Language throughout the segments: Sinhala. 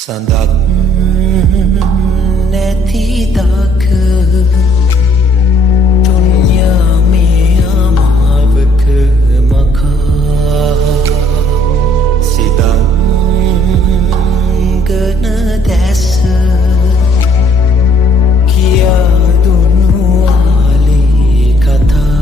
සඳක් නැති දක දුන්යාමේ අමාවක මකා සිදංගන දැස කියා දුන්නු ආලේ කතා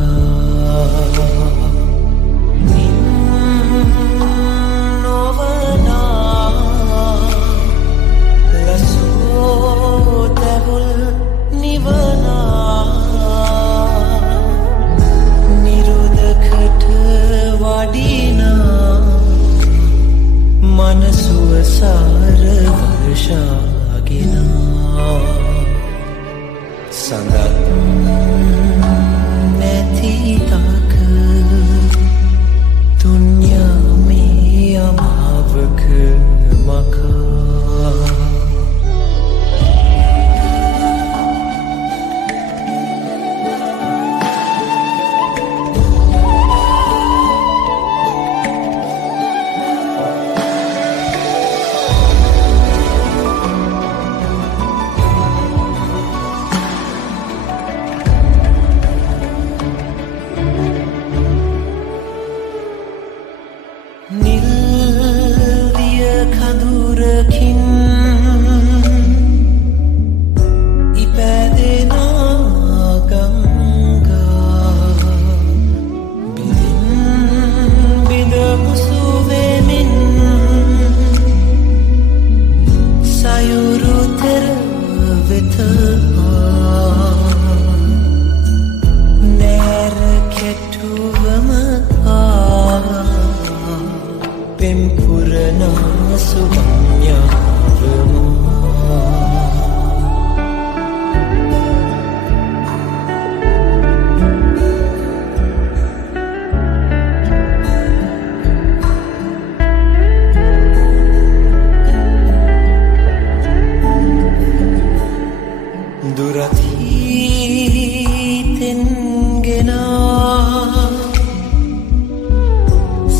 මනසුව සාර වර්ෂාගෙන සඳක් නැති තක දුන්යාමේ අමාවක මකා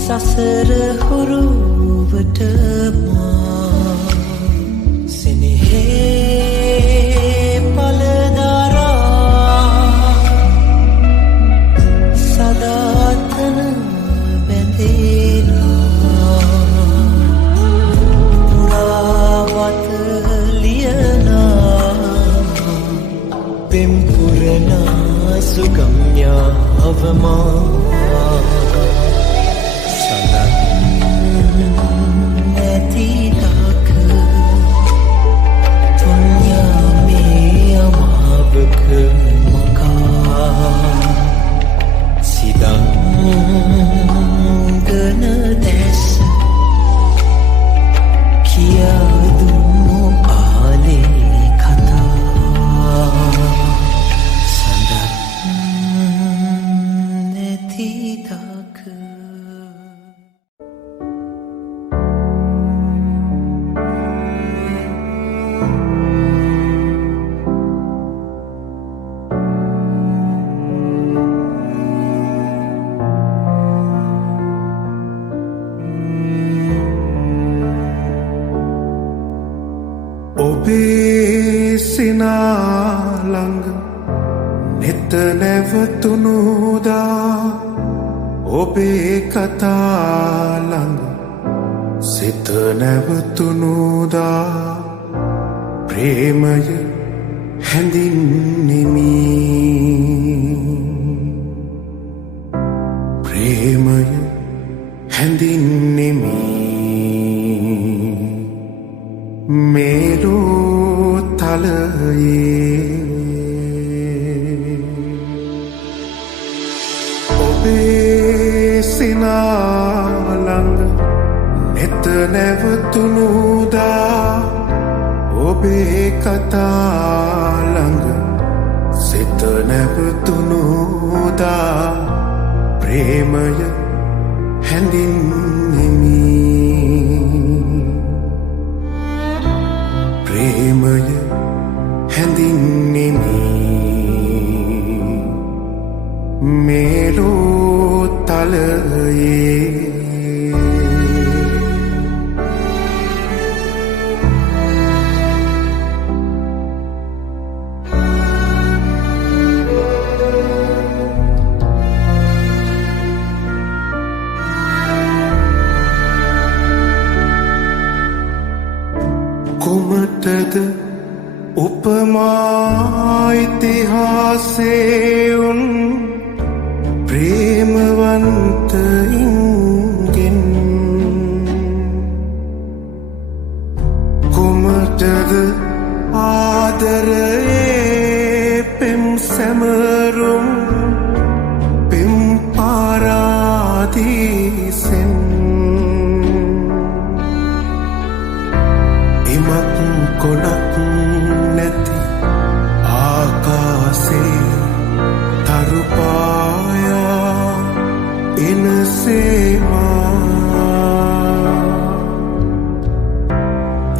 සසර හුරුවට සෙනෙහේ පලදරා සදාතන බැඳෙනා පුරාවත ලියනා පෙම්පුරනා සුගම්යාවමා ඔබේ සිනාලඟ නෙත නැවතුනුදා ඔබේ කතාලඟ සිත නැවතුනුදා ප්‍රේමය හැඳින්නෙමි ප්‍රේමය හැඳින්නෙමි මේරෝ තලයේ ඔබේ සිනාලඟ නෙත නැවතුනුදා ඔබේ කතාලඟ සිත නැවතුනුදා ප්‍රේමය හැඳින්නෙමි ප්‍රේමය හැඳින්නෙමි මේරෝ තලයේ කුමටද උපමා ඉතිහාසේ උන් ප්‍රේමවන්තයින්ගෙන් කුමටද ආදරයේ පෙම් සැමරුම් පෙම් පාරාදීසෙන් ඉමක් කොනක් නැති ආකාසේ තරුපායා එනසේමා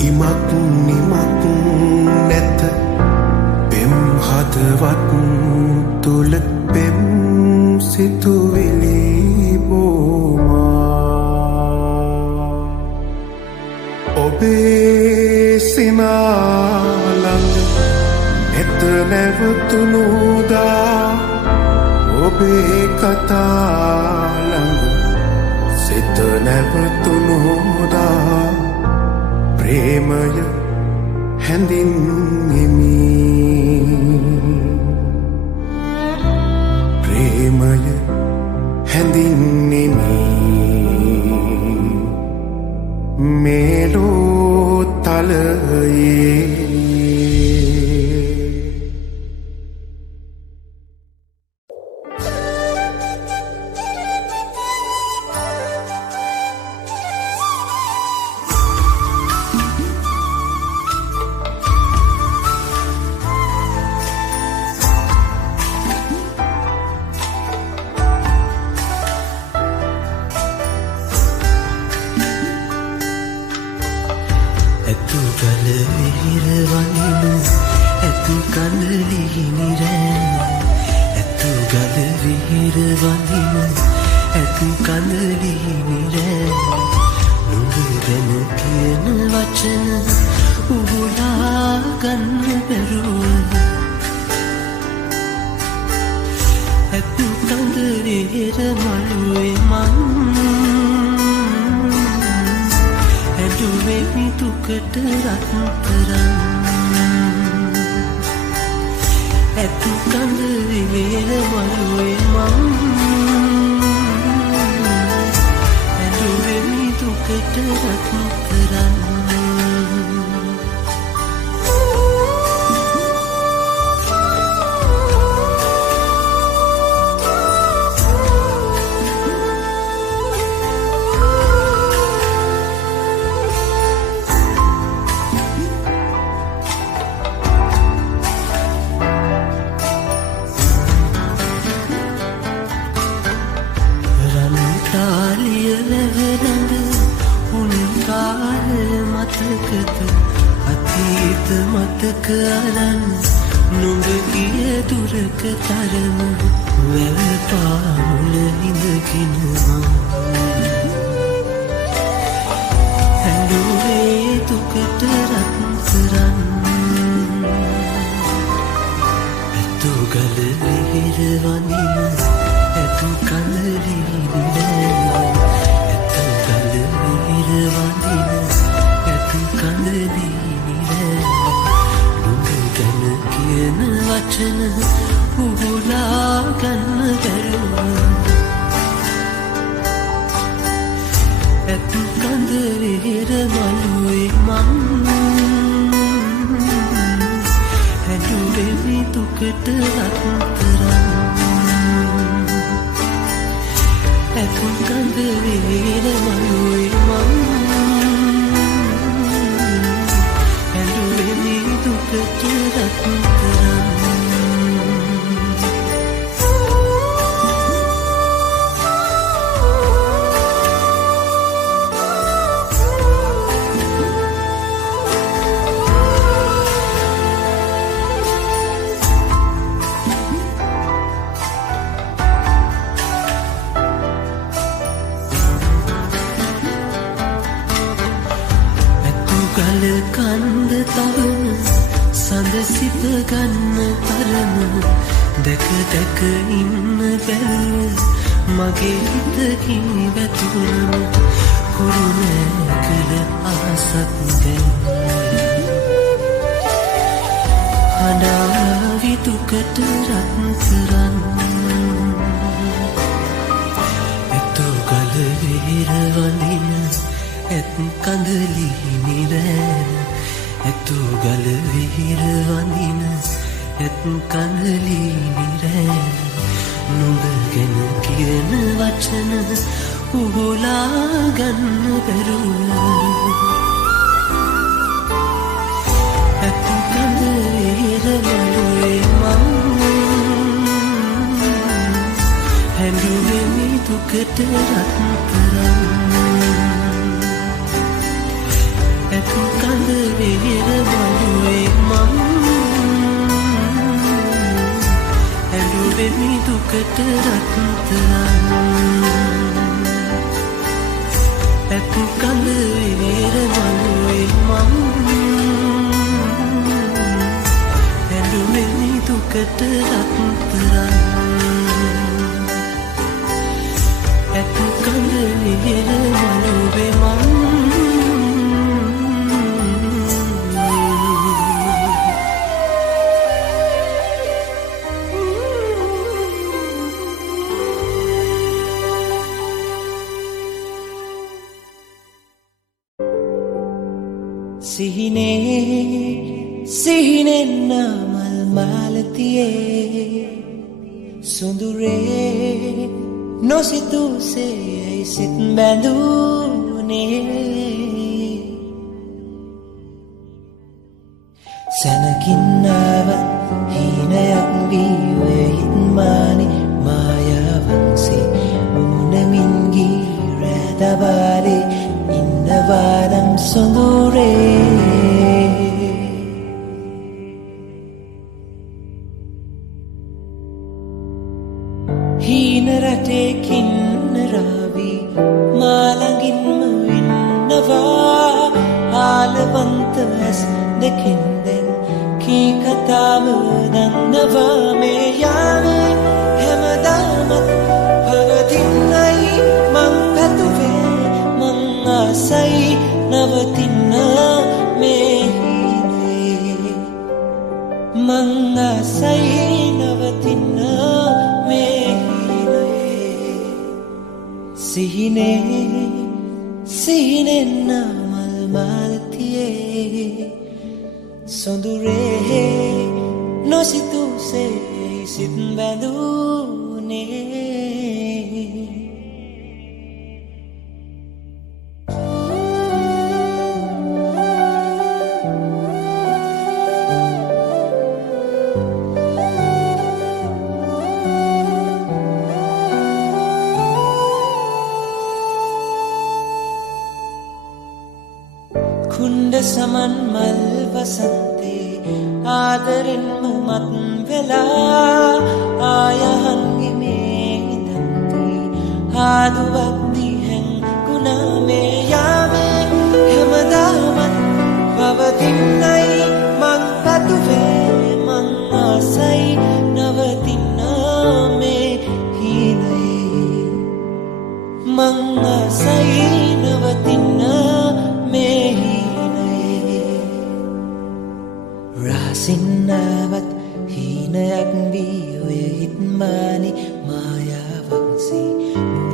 ඉමක් නිමක් නැත පෙම් හදවත් තුළ පෙම් සිතුවිලි බෝමා ඔබේ සිනාලඟ එත නැවතුනුදා ඔබේ කතාලඟ සිත නැවතුනුදා ප්‍රේමය හැඳින්නෙමි ප්‍රේමය හැඳින්නෙමි මේලෝ තලයේ හඬාවි දුකට රත්තරන් එතු ගල විහිර වඳින ඇත් කඳලි නිරෑන ඇතු ගල විහිර වඳින ඇත් කඳලි නිරෑන නුඹ ගැන කියන වචන උහුලා ගන්න බැරුව ඇතු කඳ විහිර මළුවේ මං හැඬුවෙමි දුකට රත්තරන් ඇතු කඳ විහිර මළුවේ මං හැඬුවෙමි දුකට රත්තරන් ඇතු කඳ විහිර මළුවේ මං හැඬුවෙමි දුකට රත්තරන් ඇතු කඳ විහිර මළුවේ මං සිහිනෙන් මල් මාලතියේ සුඳුරේ නොසිතුසේ සිත් බැඳුනේ සැනකින්නාවත් හීනයක් වී ඔය හිත්මානි මායාවන්සේ මුනමින් ගී රැදවාරේ ඉන්නවානම් සොඳුරේ හීන රටේ කින්නරාවි මාළඟින්ම ඉන්නවා ආලවන්ත ඇස් දෙකින් දැන් කී කතාව දන්නවා මේ යාවේ හැමදාමත් පවතින්නයි මං පැතුවේ මං ආසයි නවතින්න මේ හීනේ මං ආසයි නවතින්න මේ සිහිනෙන් මල් මාලතියේ සොඳුරේ නොසිතුසේ සිත් බැඳුනේ කුණ්ඩ සමන් මල් වසන්තේ ආදරෙන්ම මත් වෙලා ආයහන්ගේ මේ ඉඳන්දී ආදුවක් දිහෙන් ගුණා මේ යාවේ හැමදාමත් පවතින්නයි මං පතුවේ මං ආසයි නවතින්න මේ හීනයේ මං ආසයි නවතින්න මේ රාසින්නාවත් හීනයක් වී ඔය හිත්මානි මායාවක්සේ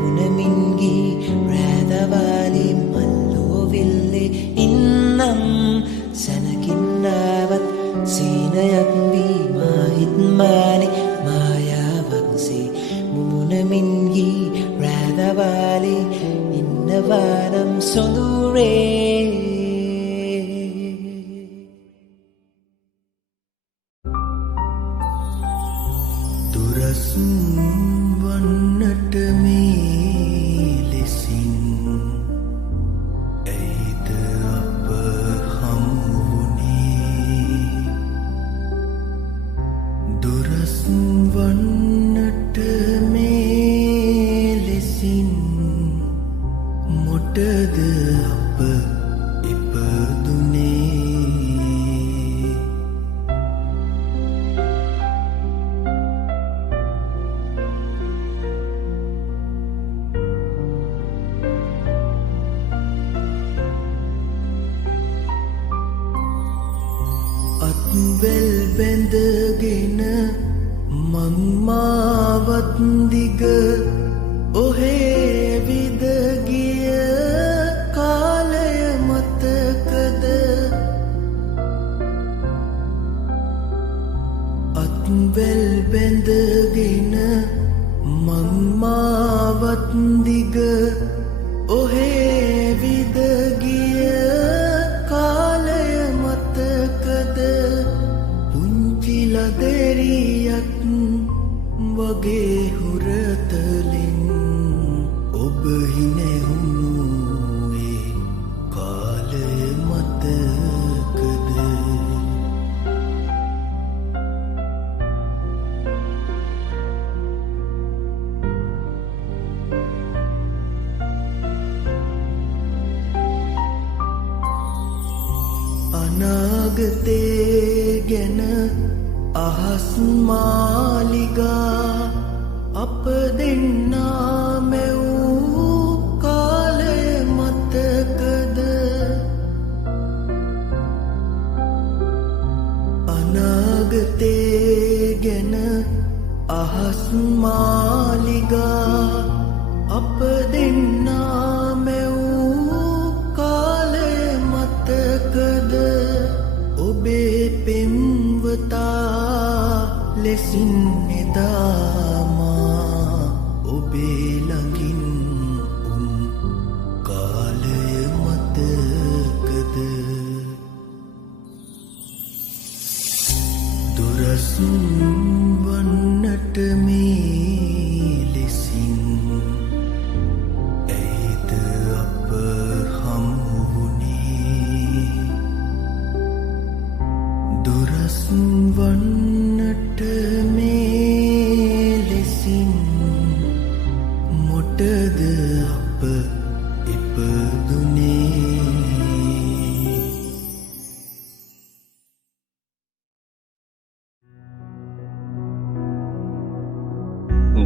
මුනමින්ගී රෑදවාලි මල්ලෝවිල්ලේ ඉන්නම් සැනකින්නාවත් සීනයක් වී මාහිත්මානි මායාවක්සේ මුනමින්ගී රෑදවාලි ඉන්නවානම් සොඳුරේ වන්නට මේ ලෙසින් ඇයිද අප හමුවුනේ දුරස් වන්නට මේ ලෙසින් මොටද අප ඉපදුනේ Bel ben මංමාවත් දිග ඔහේ විදගිය කාලය මතකද අත්වැල් බැඳගෙන මංමාවත් දිග ඔහේ විදගිය කාලය මතකද පුංචිලදෙරියක් වගේ හුරතලින් ඔබ හිනැහුණුවේ කාලය මතකද අනාගතේ ගැන අහස් මාලිගා අප දෙන්නා මැවූ කාලය මතකද අනාගතේ ගැන අහස් මාලිගා අප දෙන්නා මැවූ කාලය මතකද ඔබේ පෙම්වතා ලෙසින් එදාමා ඔබේ ළඟින් උන් කාලය මතකද දුරසුන් වන්නට මේ ලෙසින් ඇයිද අප හමුුණේ දුරසුන් වන්නට මේ ලෙසින් මොටද අප ඉපදුනේ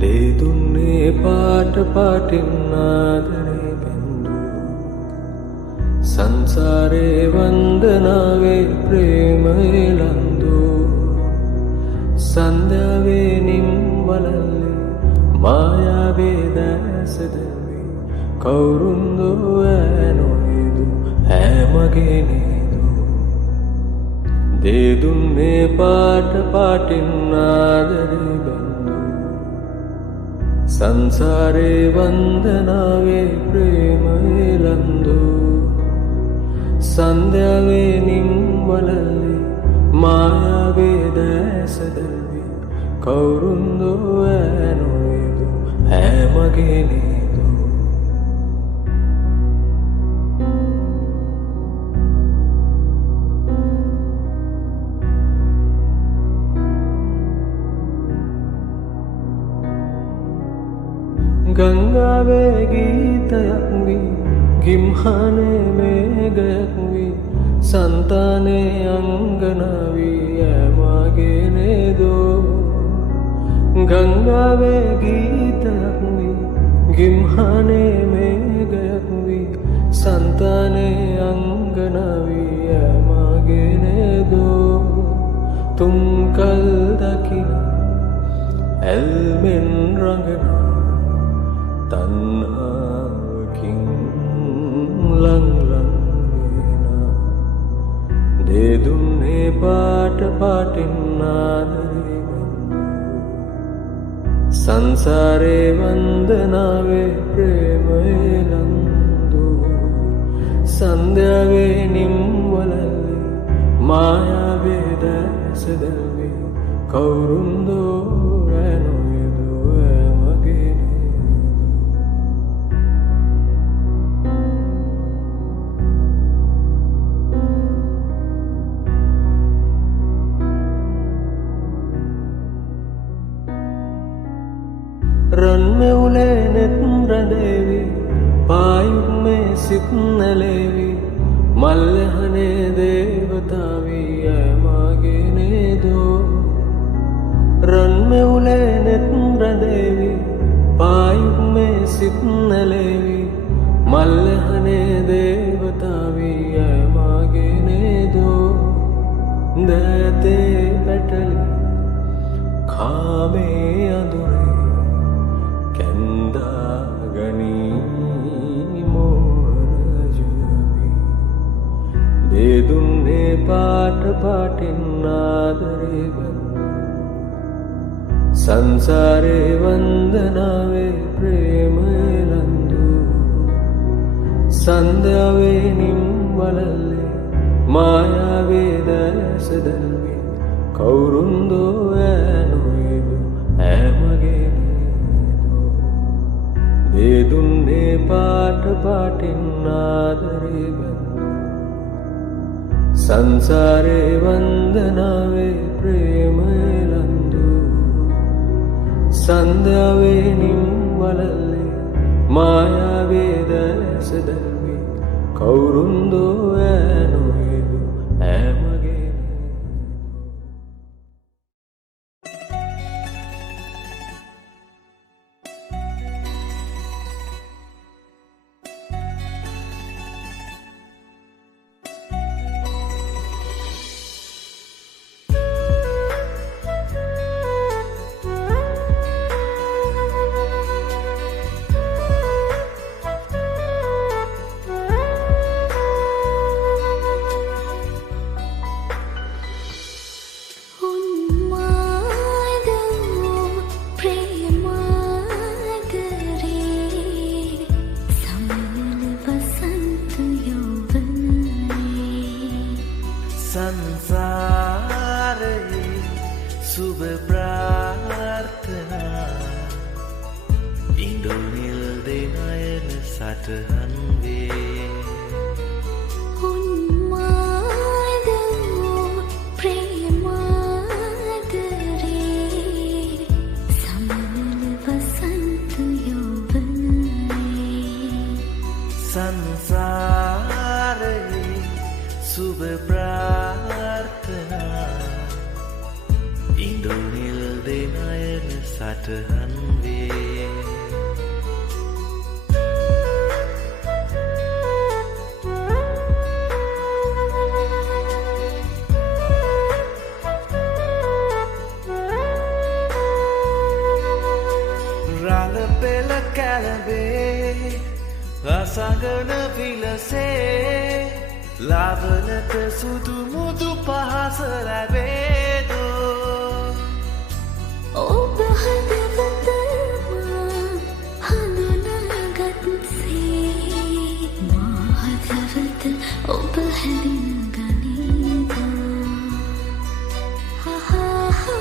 දේදුන්නේ පාට පාටින් ආදරේ බැඳු සංසාරේ වන්දනාවේ ප්‍රේමයේ ලන්දු සන්ධ්‍යාවේ නිම්වලල්ලේ මායාවේ දැසදවේ කවුරුන්දෝ ඇනොයදු හැමගේ නේදු දේදුන්නේ පාට පාටින් ආදරේ බැඳු සංසාරේ වන්දනාවේ ප්‍රේමයේ ලන්දු සන්ධ්‍යාවේ නිම්වලල්ලේ මායාවේ දැසදවේ කවුරුන්දෝ ඇනොයදු හැමගේ නේදු ගංගාවේ ගීතයක් වී ගිම්හනේ මේඝයක් වී සන්තානේ අංගනාවී ඇමගේ නේදෝ ගංගාවේ ගීතයක් වී ගිම්හනේ මේඝයක් වී සන්තානේ අංගනාවී ඇමගේ නේදෝ තුම් කල් දකින ඇල්මෙන් රඟනා තන්හාවකින් ලංලං වෙනා දේදුන්නේ පාට පාටින් ආදරේ බැඳු සංසාරේ වන්දනාවේ ප්‍රේමයේ ලන්දු සන්ධ්‍යාවේ නිම්වලල්ලේ මායාවේ දැසදවේ කවුරුන්දෝ ඇනොයදු ඇමගේ රන්මෙවුලේ නෙත් රැඳේවි පායුක් මේ සිත් නැලේවි මල්ලහනේ දේවතාවී ඇමගේ නේදෝ රන්මෙවුලේ නෙත් රැඳේවි පායුක් මේ සිත් නැලේවි මල්ලහනේ දේවතාවී ඇමගේ නේදෝ දෑතේ පැටලි කාමේ අඳුරේ කැන්දා ගනී මෝහන ජීවි දෙදුන්නේ පාට පාටින් ආදරේ බැඳ සංසාරේ වන්දනාවේ ප්‍රේමය ලන්දු සන්ධ්‍යාවේ නිම්වලල්ලේ මායාවේ දැස දැල්වි කවුරුන්දෝ ඈනොයිදු ඈමගේ නේදෝ දෙදුන්නේ පාට පාටින් ආදරේ බැඳ සංසාරේ වන්දනාවේ ප්‍රේමය ලන්දු සන්ධ්‍යාවේ නිම්වලල්ලේ මායාවේ දැස දැල්වි කවුරුන්දෝ ඈනොයිදු ඈමගේ රසගන විලසේ ලාවනත සුදු මුදු පහස ලැබේදෝ ඔබ හදවතම හඳුනාගත්සේ මා හදවත ඔබ හැඳින ගනීදෝ හහහා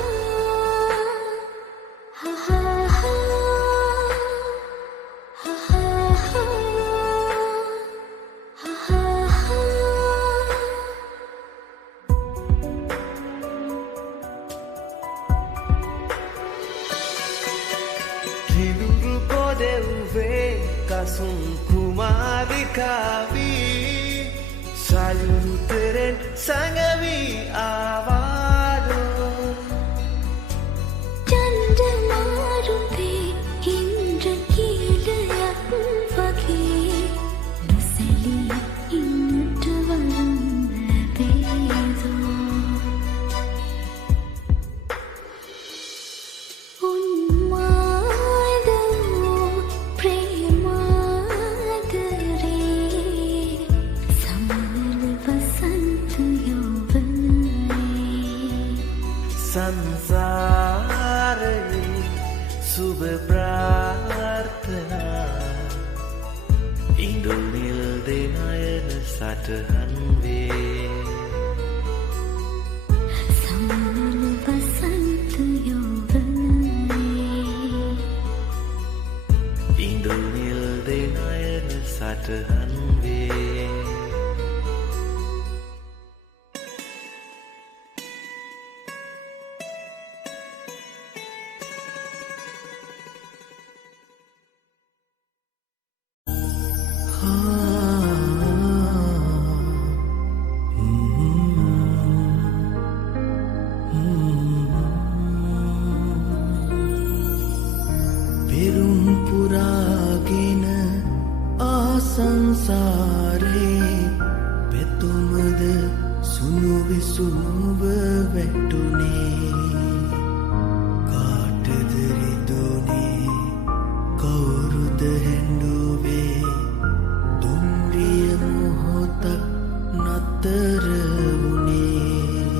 සයුරුතරෙන් සැඟවී ආවාදෝ චන්දමාරුතේ ඉන්ද්‍රකීලයක් වගේ නොසැලී ඉන්නට වරම් ලැබේදෝ උන්මාදෝ ප්‍රේමාදරේ සමනල වසන්ත යෞවනයේ සංසාරයේ සුබ ප්‍රාර්ථනා ඉඳුල් නිල් දෙනයන සටහන් වේ සමනල වසන්ත යෞවනයේ ඉඳුල් නිල් දෙනයන සටහන් වේ පෙරුම් පුරාගෙන ආසංසාරේ පෙතුමද සුණු විසුණුව වැටුනේ කවුරුද හැඬුවේ දුම්රිය මොහොතක් නතර වුණේ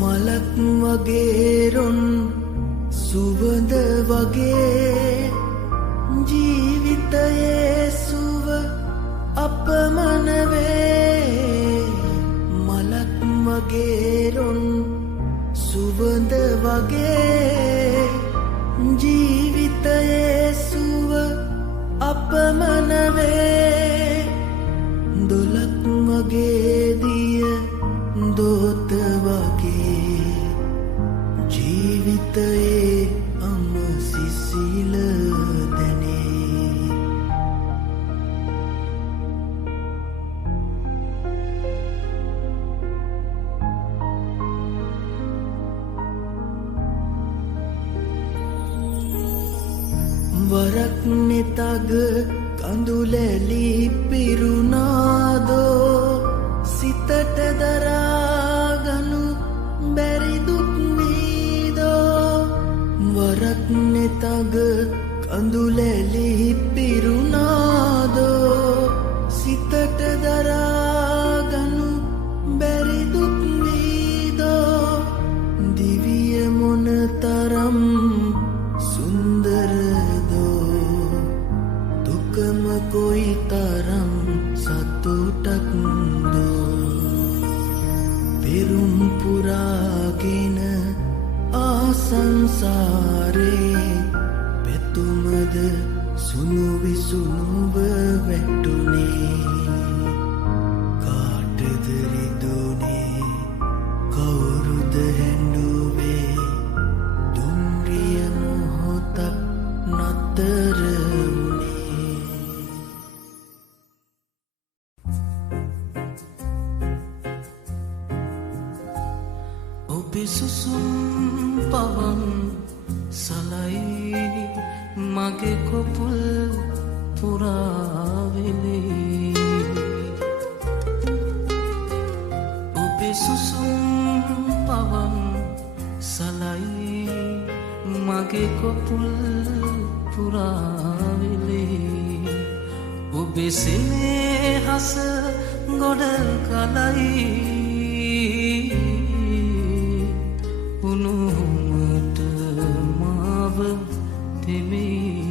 මලක් වගේ රොන් සුවඳ වගේ ජීවිතයේ සුව අපමණ වේ මලක් වගේ රොන් සුවඳ වගේ ජීවිතයේ සුව අපමණ වේ දොලක් වගේ දිය දෝත වගේ ජීවිතයේ අම සිසිල දැනේ වරක් නෙතග කඳුලැලි පිරුණාදෝ සිතට දරාගනු බැරි දුක් වීදෝ වරක් නෙතග කඳුලැලි පිරුණාදෝ සිතට දරාගනු බැරි දුක් වීදෝ දිවිය මොන තරම් සුන්දරදෝ දුකම කොයි තරම් සතුටක්දෝ පෙරුම් පුරාගෙන ආසංසාරේ පැතුමද සුණු විසුණුව වැටුනේ කාටද රිදුනේ කවුරුද හැඬුවේ දුම්රිය මොහොතක් නතර සුසුම් පවන් සලයි මගේ කොපුල් පුරාවෙලේ ඔබේ සුසුම් පවන් සලයි මගේ කොපුල් පුරාවෙලේ ඔබේ සෙනෙහස ගොඩ කලයි උනුමට මාව තෙමේ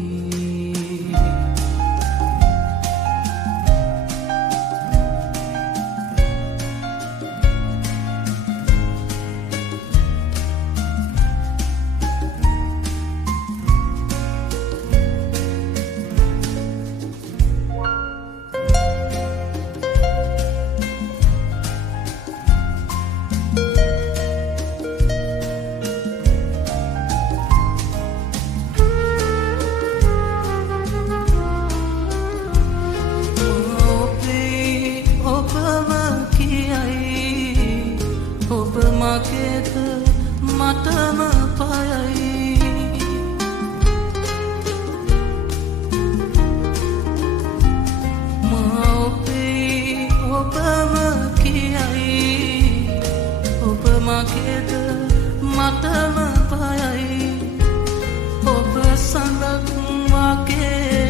මටම පයයි මෝපේ ඔබම කියයි ඔබ මගේද මටම පයයි ඔබ සඳක් වගේ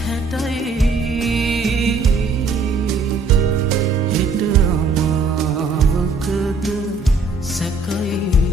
හැටයි හිට අමාවකද සැකයි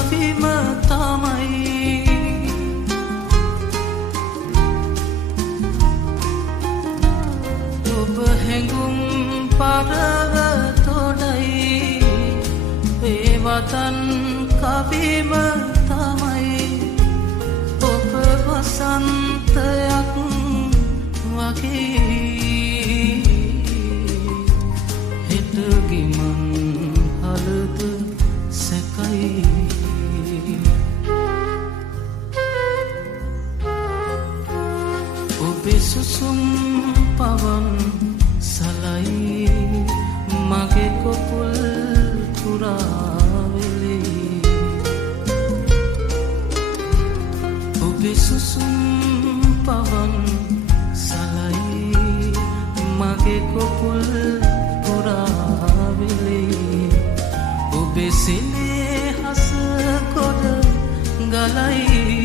කවිම තමයි ඔබ හැඟුම් පරව තොඩයි පදන් කවිම තමයි ඔබ වසන්තයක් වගේ හෙටගිමන් හලද සැකයි ඔබේ සුසුම් පවන් සලයි මගේ කොපුල් පුරාවෙලේ ඔබේ සුසුම් පවන් සලයි මගේ කොපුල් පුරාවෙලේ ඔබේ සෙනෙහස කොට ගලයි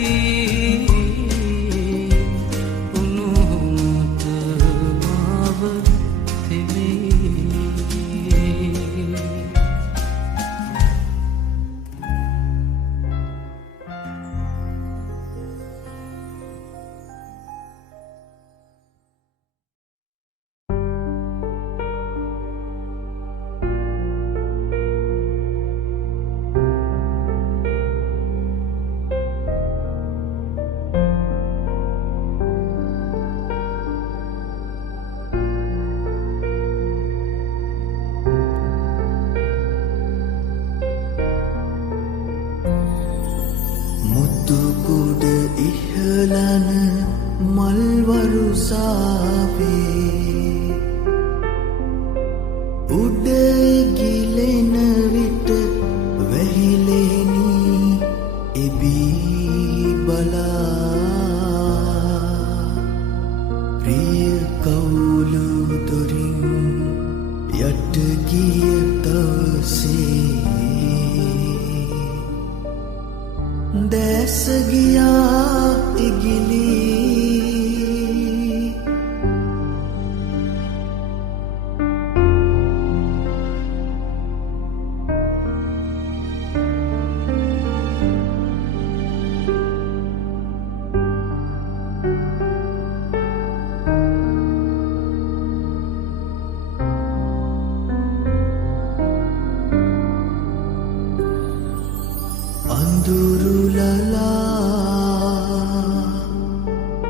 මුතුකුඩ ඉහළන මල්වරුසාවේ උඩ ගිලෙන විට වැහිලෙනි එබී බලා ප්‍රිය කවුළු දොරින් යට ගිය දවසේ දැස ගියා ඉගිලී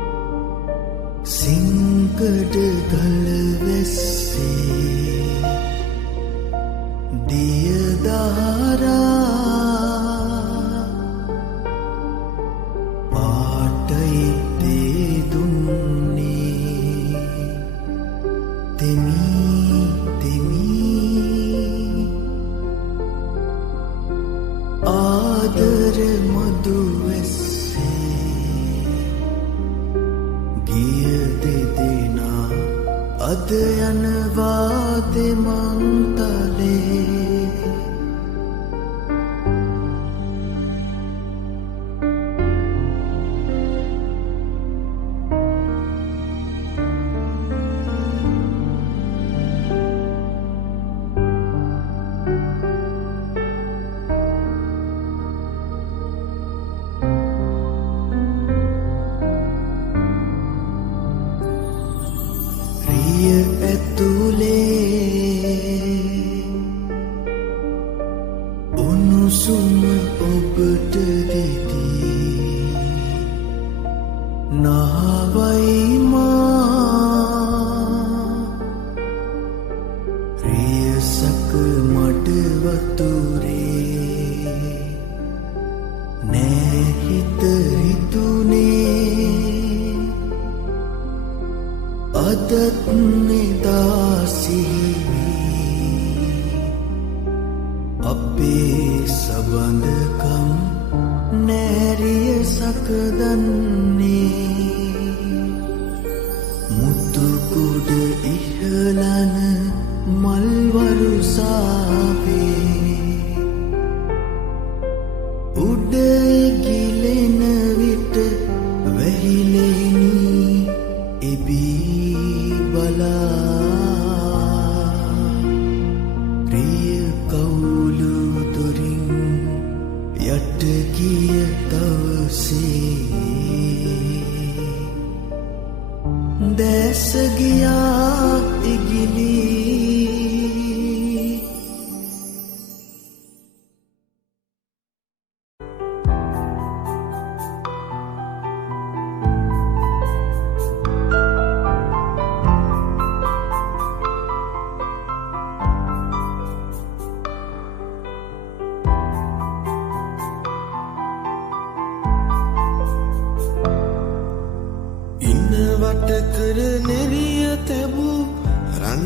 අඳුරුලලා සිංකඩ ගල වැස්සේ දියදහරා පාටයි දේ දුන්නේ තෙමී තෙමී ආදර මදුවැස්සේ ගිය දෙදෙනා අද යනවා දෙමන්තලේ ඇතුලේ උණුසුම ඔබට දෙදී නාවයි මා රියසක මඩ වතුරේ නෑ හිත රිතුනේ අදත් නිදාසිවී අපේ සබඳකම් නෑරිය සකදන්නේ මුතුකුඩ ඉහළන මල්වරුසාවේ උඩ ගිලෙන විට වැහිලෙනි එබී බලා ප්‍රිය කවුළු දොරින් යට ගිය දවසේ දැස ගියා ඉගිලී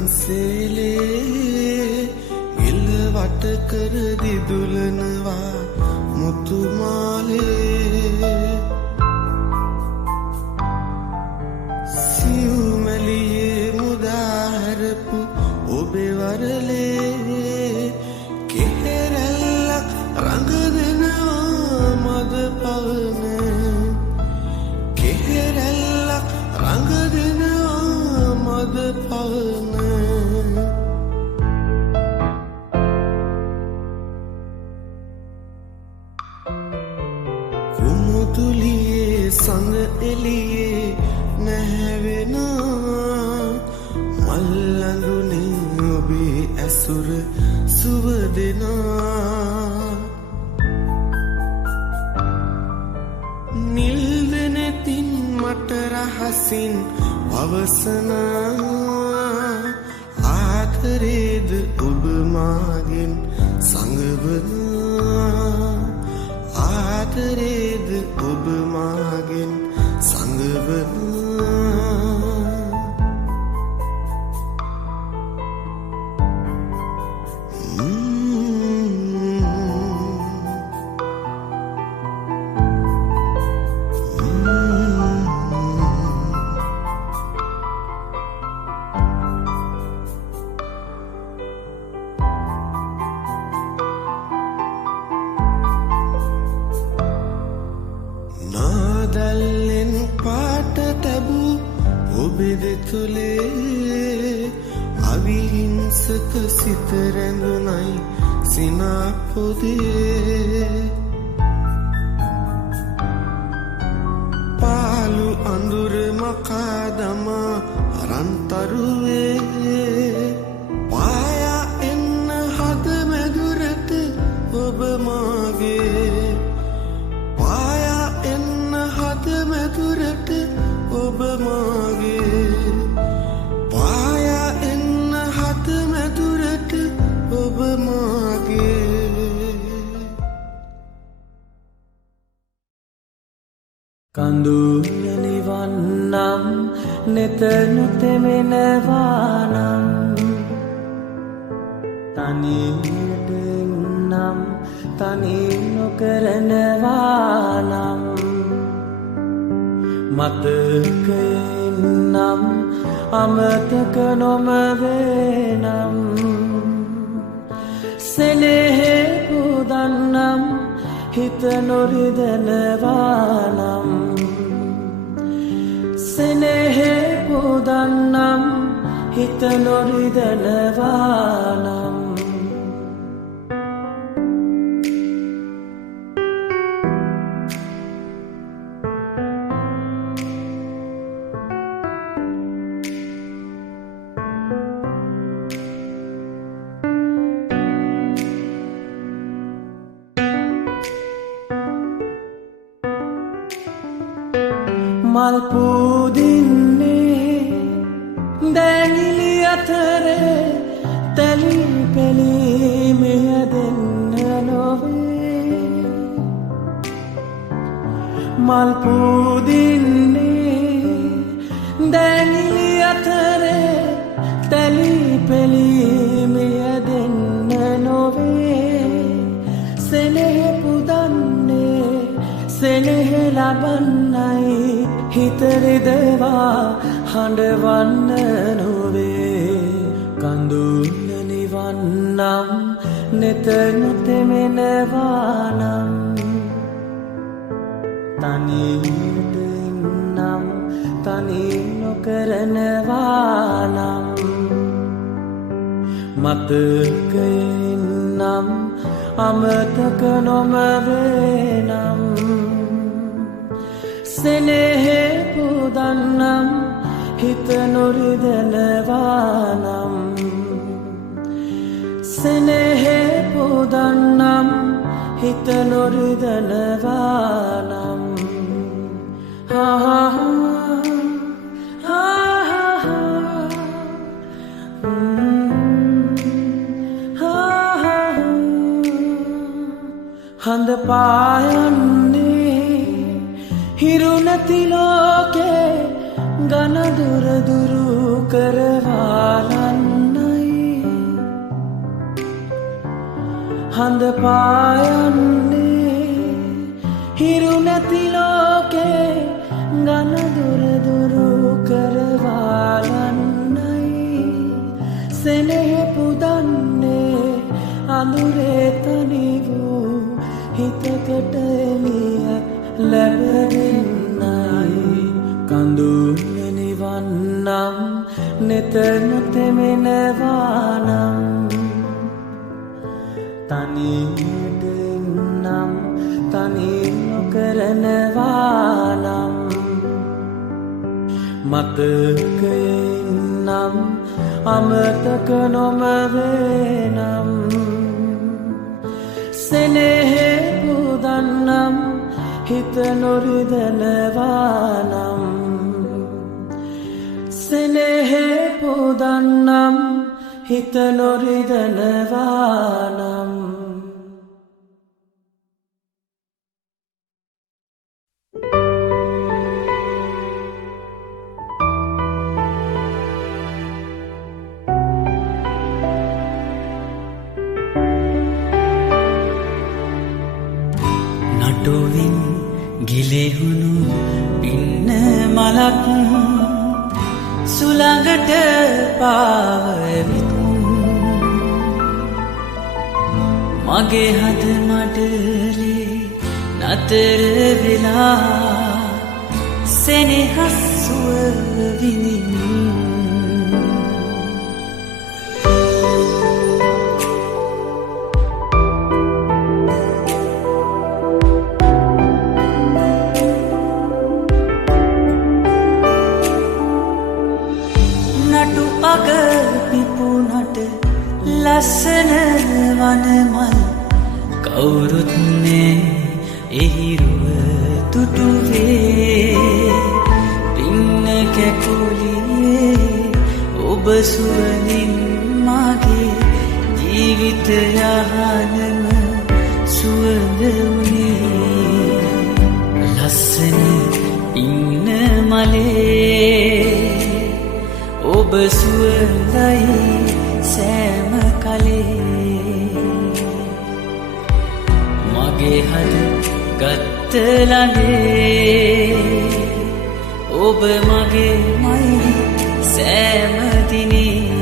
පන්සලේ ගෙල වට කර දිදුලනවා මුතුමාලේ සියුමැලියේ මුදාහරපු ඔබේ වරලේ කෙහෙරැල්ලක් රඟදෙනවා මද පවන කෙහෙරැල්ලක් රඟදෙනවා මද පවන කුමුතුලියේ සඳ එළියේ නැහැවෙනා මල්ලඟුනේ ඔබේ ඇසුර සුව දෙනා නිල්දෙනෙතින් මට රහසින් පවසනා ආදරේද ඔබ මාගෙන් සඟවනා ආදරේද ඔබ මාගෙන් සඟවනා නාදල්ලෙන් පාට තැබූ ඔබේ දෙතුලේ අවිහිංසක සිත රැඳුනයි සිනා පොදේ පාලු අඳුර මකා දමා රන්තරුවේ පායා එන්න හද මැදුරට ඔබ මාගේ පායා එන්න හද මැදුරට ඔබ මාගේ පායා එන්න හද මැදුරට ඔබ මාගේ කඳුල නිවන්නම් නෙත නොතෙමෙනවානම් තනියට නම් තනි නොකරනවානම් මතකයෙන්නම් අමතක නොමවේනම් සෙනෙහෙ පුදන්නම් හිත නොරිදනවානම් සෙනෙහෙ පුදන්නම් හිත නොරිදනවානම් මල් පුදින්නේ දැනිලි අතරේ තැලි පෙලි මෙහදෙන්න නොවේ මල් පුදින්නේ දැනිලි අතරේ තැලි පෙලි මෙහදෙන්න නොවේ සෙනෙහ පුදන්නේ සෙනෙහ ලබන්නයි හිතරිදවා හඬවන්න නොවේ කඳුල නිවන්නම් නෙත නොතෙමෙනවානම් තනියට නම් තනි නොකරනවානම් මතකයෙන්නම් අමතක නොමවේනම් සෙනෙහෙ පුදන්නම් හිත නොරිදනවානම් සෙනෙහෙ පුදන්නම් හිත නොරිදනවානම් හඳ පායන්නේ හිරු නැති ලෝකේ ගන දුර දුරු කරවාලන්න හඳ පායන්නේ හිරු නැති ලෝකේ ගන දුර දුරු කරවාලන්නයි සෙනෙහ පුදන්නේ අඳුරේ තනි වූ හිතකට එළිය ලැබෙන්නයි කඳුල නිවන්නම් නෙත නොතෙමෙනවානම් තනියට නම් තනි නොකරනවානම් මතකයෙන් නම් අමතක නොමවේනම් සෙනෙහේ පුදන්නම් හිත නොරිදනවානම් සෙනෙහේ පුදන්නම් හිත නොරිදනවානම් නටුවින් ගිලෙහුණු පින්න මලක් සුළඟට පාවිත් මගේ හද මඩලේ නතර වෙලා සෙනෙහස් සුව විඳින් ලස්සන වනමල් කවුරුත් නෑ එහිරුව තුටුවේ පින්න කැකුලියේ ඔබ සුවඳින් මගේ ජීවිත යහනම සුවඳ වුණේ ලස්සන පින්න මලේ ඔබ සුවඳයි සෑම කලේ මගේ හද ගත්ත ළඟේ ඔබ මගේ මයි සෑම දිනේ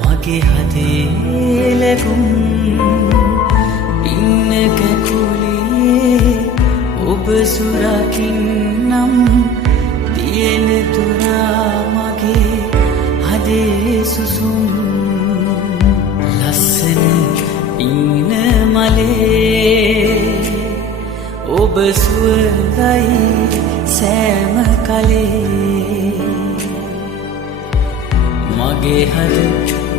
මගේ හදේ ලැබුම් පින්න කැකුලියේ ඔබ සුරකින්නම් තියෙන තුරා මගේ හදේ සුසුම් ලස්සන පින්න මලේ ඔබ සුවඳයි සෑම කලේ මගේ හද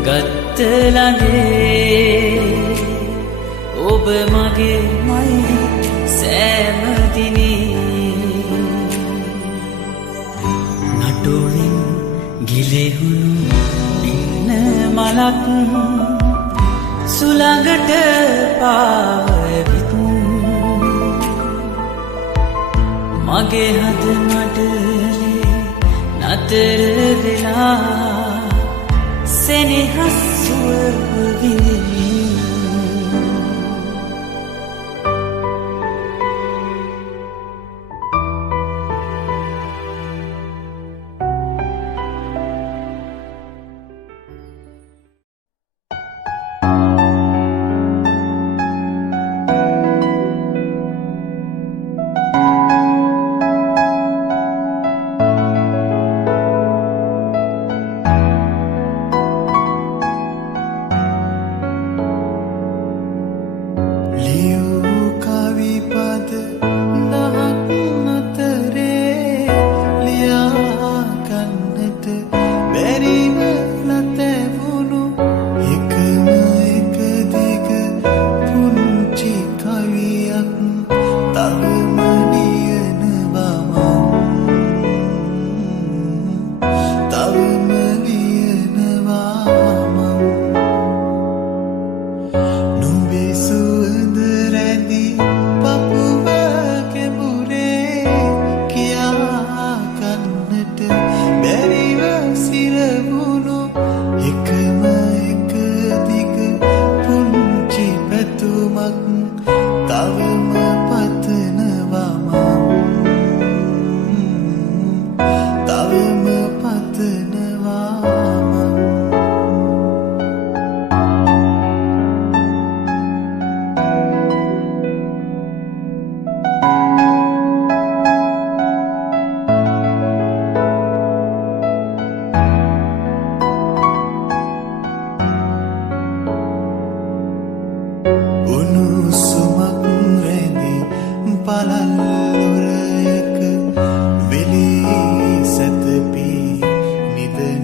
ගත්ත ළඟේ ඔබ මගේ මයි සෑම දිනේ නටුවින් ගිලෙහුණු පින්න මලක් සුළඟට පාවිත් මගේ හද මඩලේ නතර වෙලා සෙනෙහස් සුව විඳින්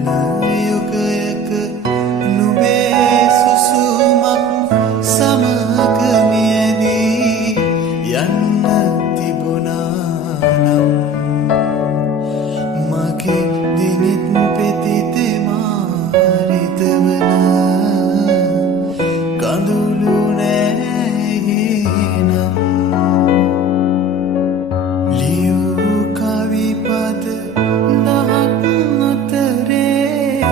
යුගයක නුඹේ සුසුමක් සමග මියදී යන්න තිබුණා නම් මගේ දිනෙත් පෙතිතෙමා රිතවන කඳුළු නෑනම් ලියූ කවි පද දහක් අතරේ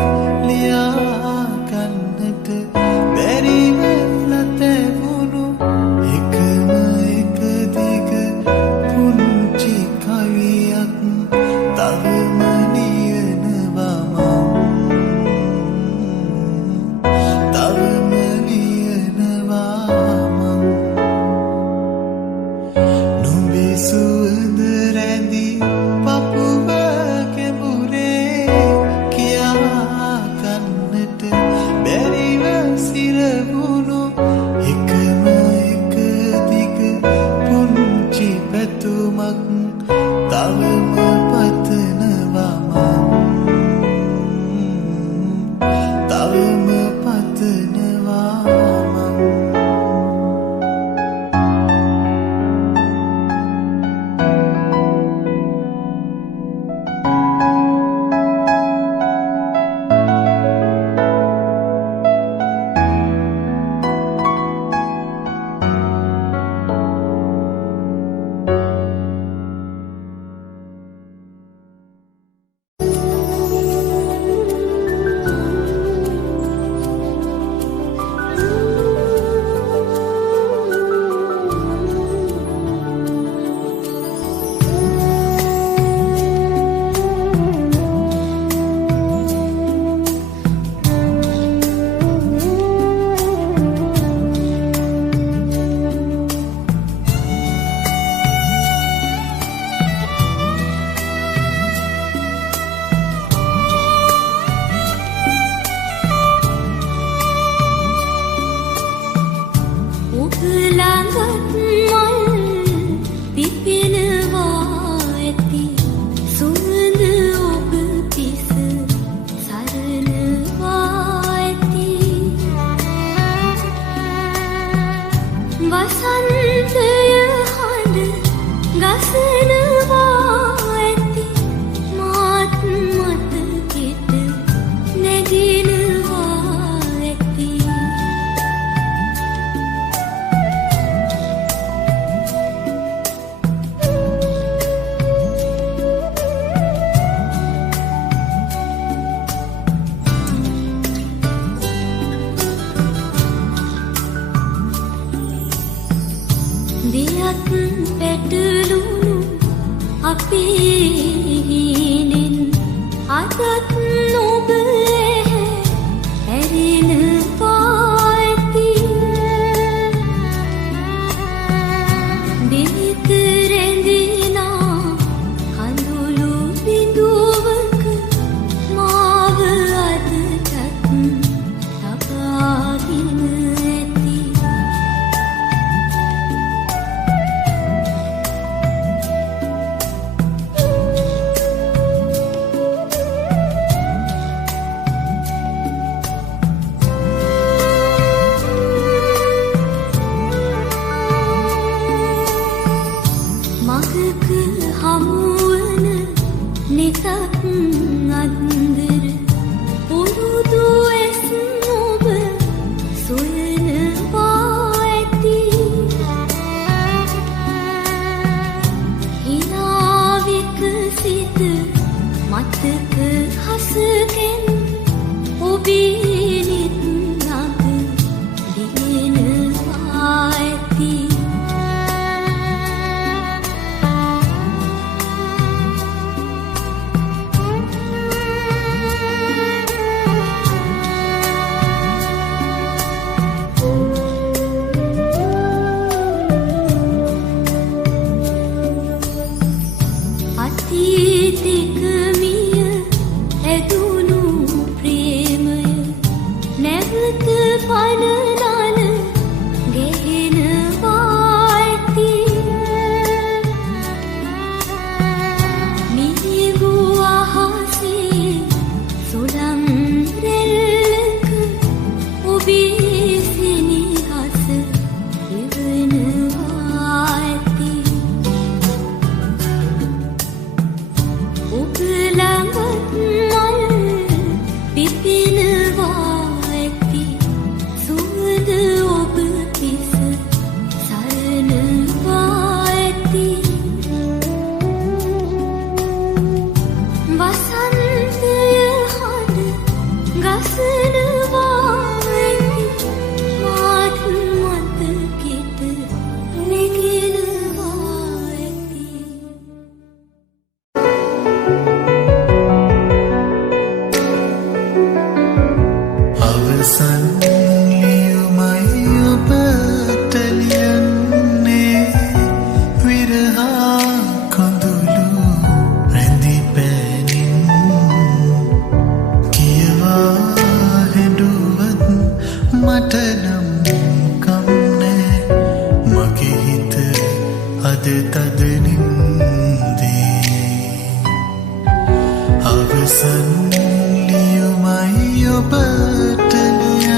ලියා ගන්නට බැරිව ලතැවුණු එකම එක දිග පුංචි කවියක් තවම ලියනවා මම තවම ලියනවා මම නුඹේ සුවඳ රැඳි පපුව කැඹුරේ කියා ගන්නට බැරිව සිරවුණු එකම එක දිග පුංචි පැතුමක් තවම පතනවා මම තවම පතනවා මම ඔබ ළඟත් මල් පිපෙනවා ඇති සුවඳ ඔබ පිස සරනවා ඇති වසන්තය හඬ ගසනවා ඇති මාත් මතකෙට නැගෙනවා ඇති දියත් පැටලුණු අපේ හිනෙන් අදත් නොබ ඇරෙනවා ඇති දෙවිත රැඳිනා කඳුළු බිඳුවක මාව අදටත් තබාගෙන ඇති අවසන් ලියුමයි ඔබට ලියන්නේ විරහා කඳුළු රැඳි පැනින් කියවා හැඬුවත් මට නම් කම්නෑ මගේ හිත අද තද නින්දේ අවසන් ලියුමයි ඔබට ලියන්නේ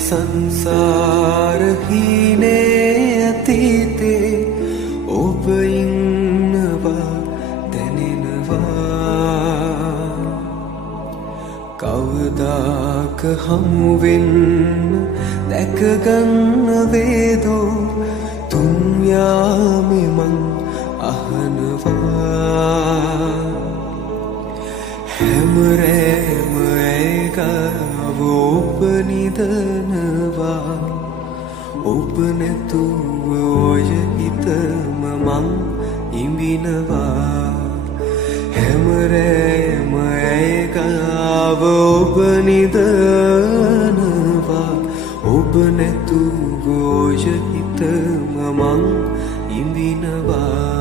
සංසාර හීනේ අතීතේ ඔබ ඉන්නවා දැනෙනවා කවදාක හමු වෙන්න දැකගන්න වේදෝ තුන් යාමේ මං අහනවා හැමරෑම ඇයගාව ඔබ නිදනවා ඔබ නැතුව ඔය හිතම මං ඉඹිනවා හැමරෑම ඇයගාව ඔබ නිදනවා ඔබ නැතුව ඔය හිතම මං ඉඹිනවා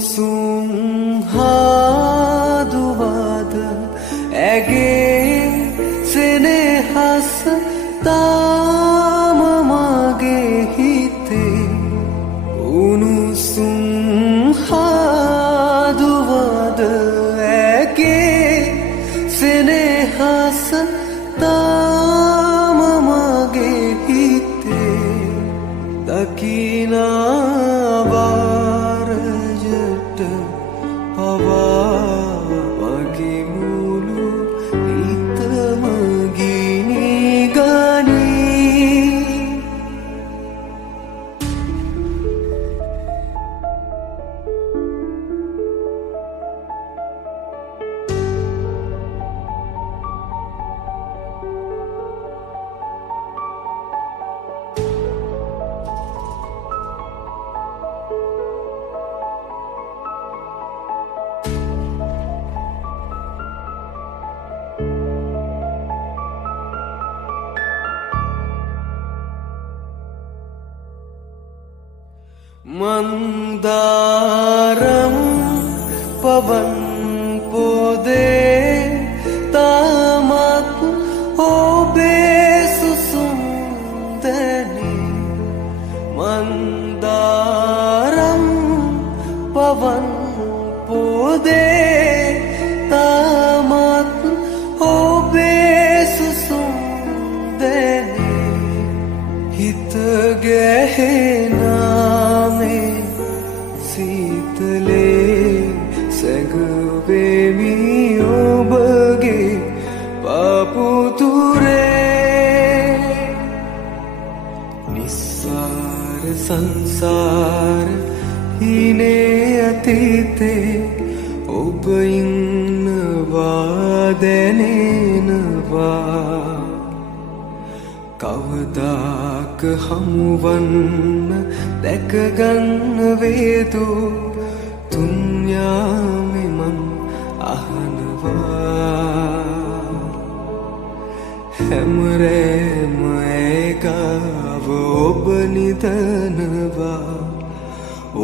උනුසුම් හාදුවද ඇගේ සෙනෙහස තාම මගේ හිතේ උනුසුම් හාදුවද ඇගේ සෙනෙහස තාම මගේ හිතේ දකිනා मंदारम पवन पोदे तामक ओबे सुसुंदनी मंदारम पवन पोदे तामक ओबे सुसुंदनी हित गहना සීතලේ සැඟවෙමි ඔබගේ පාපුතුරේ නිස්සාර සංසාර හිනේ අතීතේ ඔබ ඉන්නවා දැනෙනවා කවදාක හමුවන්න දැකගන්න වේදු තුන්යාමෙ මං අහනවා හැමරෑම ඇයගාව ඔබ නිදනවා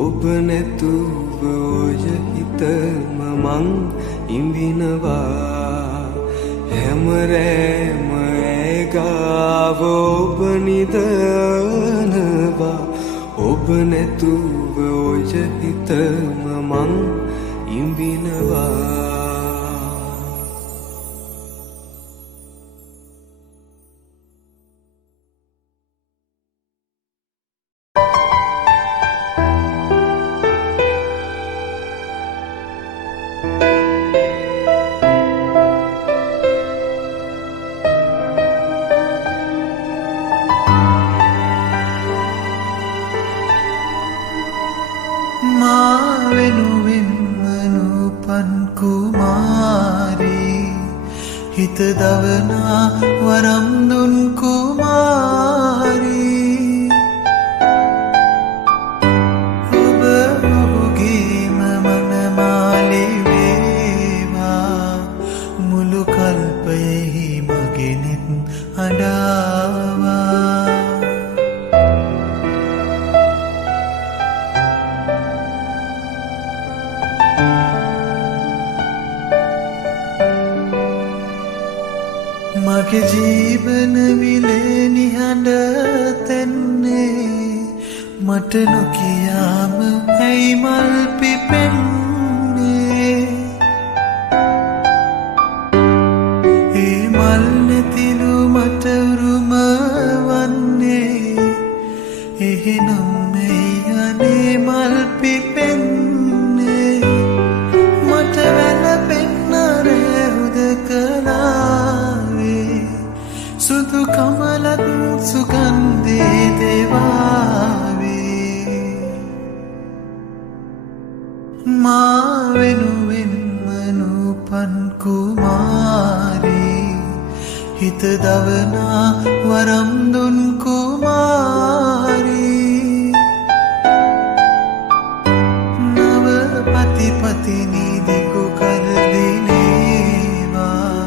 ඔබ නැතුව ඔය හිතම මං ඉඹිනවා හැමරෑම ඇයගාව ඔබ නිදනවා ඔබ නැතුව ඔය හිතම මං ඉඹිනවා හිත දවනා වරම් දුන් කුමාරී ඔබ ඔහුගේම මනමාලි වේවා මුළු කල්පයෙහි මගෙනෙත් අඩාවා මගේ ජීවන විලේ නිහඬ තෙන්නේ මට නොකියාම ඇයි මල් පිපෙන්නේ ඒ මල් නැතිලු මට උරුම වන්නේ එහෙනම් ඇයි අනේ මල් පිපෙන්නේ දේවාවේ මා වෙනුවෙන්ම නූපන් කුමාරී හිත දවනා වරම් දුන් කුමාරී නව පතිපතිනී දිගු කර දිනේවා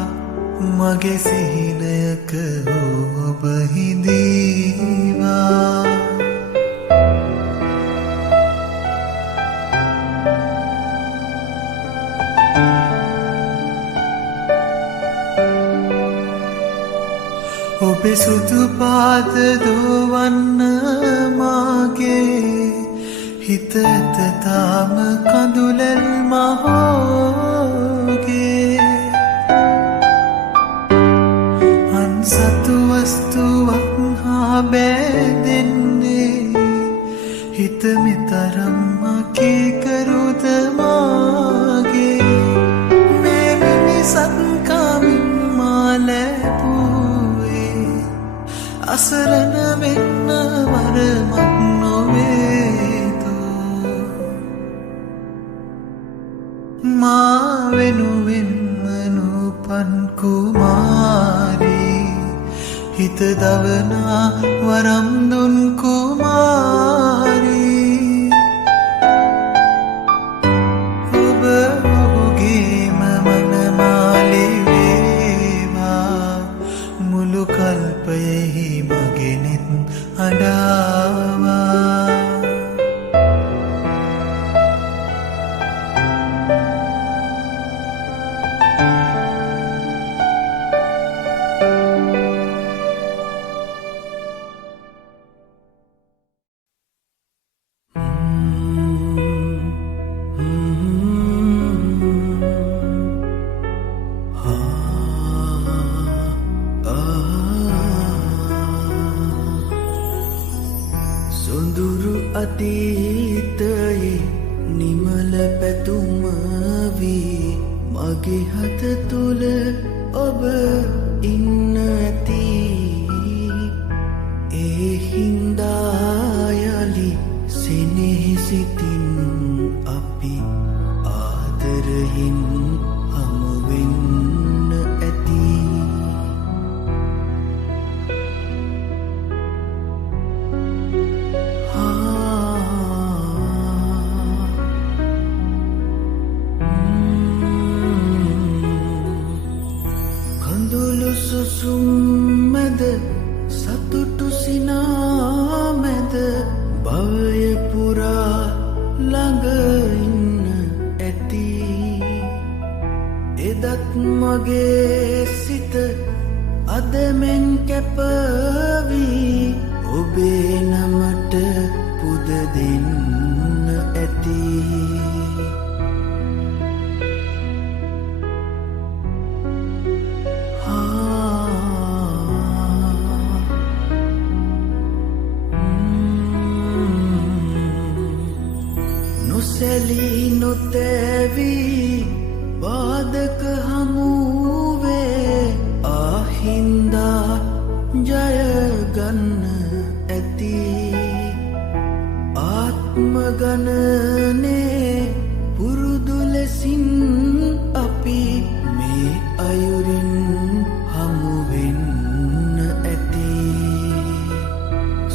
මගේ සිහිනයක ඔබ හිඳීවා ඔබේ සුදු පාද දෝවන්න මාගේ හිත ඇත තාම කඳුලැල් මහෝගේ අන්සතු වස්තුවක් හා බෑදෙන්නේ හිත මෙතරම් අකීකරුද මාගේ මේ මිනිසත් කමින් මා ලැබුවේ අසරණ වෙන්න වරමක් නොවේදෝ මා වෙනුවෙන්ම නූපන් කුමාරී හිත දවනා වරම් දුන් කුමාරී ඔබ ඔහුගේම මනමාලි වේවා මුළු කල්පයෙහි මගෙනෙත් අඩාවා සොඳුරු අතීතයේ නිමල පැතුම වී මගේ හත තුල ඔබ ඉන්න ඇති ඒ හින්දා යලි සෙනෙහසිතින් අපි ආදරයෙන් හමු වෙන්න ඇති සුසුම් මැද සතුටු සිනා මැද භවය පුරා ළඟ ඉන්න ඇති එදත් මගේ සිත අදමෙන් කැපවී ඔබේ නමට පුද දෙන්න ඇති නොසැලී නොතැවී බාධක හමුවේ ආහින්දා ජයගන්න ඇති ආත්ම ගණනේ පුරුදු ලෙසින් අපි මේ අයුරින් හමුවෙන්න ඇති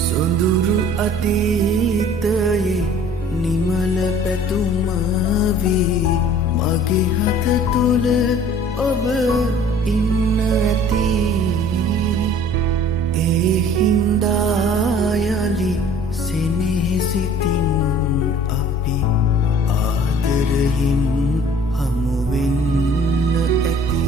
සොඳුරු අතීතයේ නිමල පැතුම වී මගේ හත තුල ඔබ ඉන්න ඇති ඒ හින්දා යලි සෙනෙහසිතින් අපි ආදරයෙන් හමු වෙන්න ඇති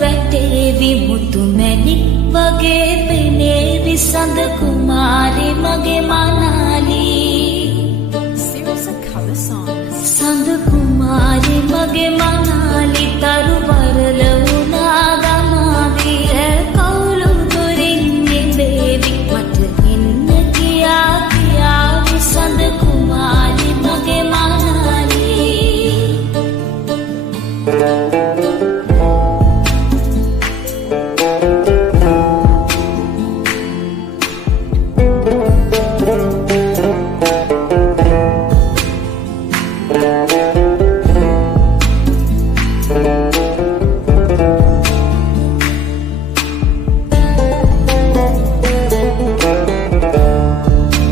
වැටේවි මුතු මැණික් වගේ පෙනේ සඳ කුමාරි මගේ මනාලි Series of cover songs. සඳ කුමාරි මගේ මනාලි තරු වරල වුණා ගමාවිය කවුළු දොරින් නිබේවි මට එන්න කියා කියාවි සඳ කුමාරි මගේ මනාලි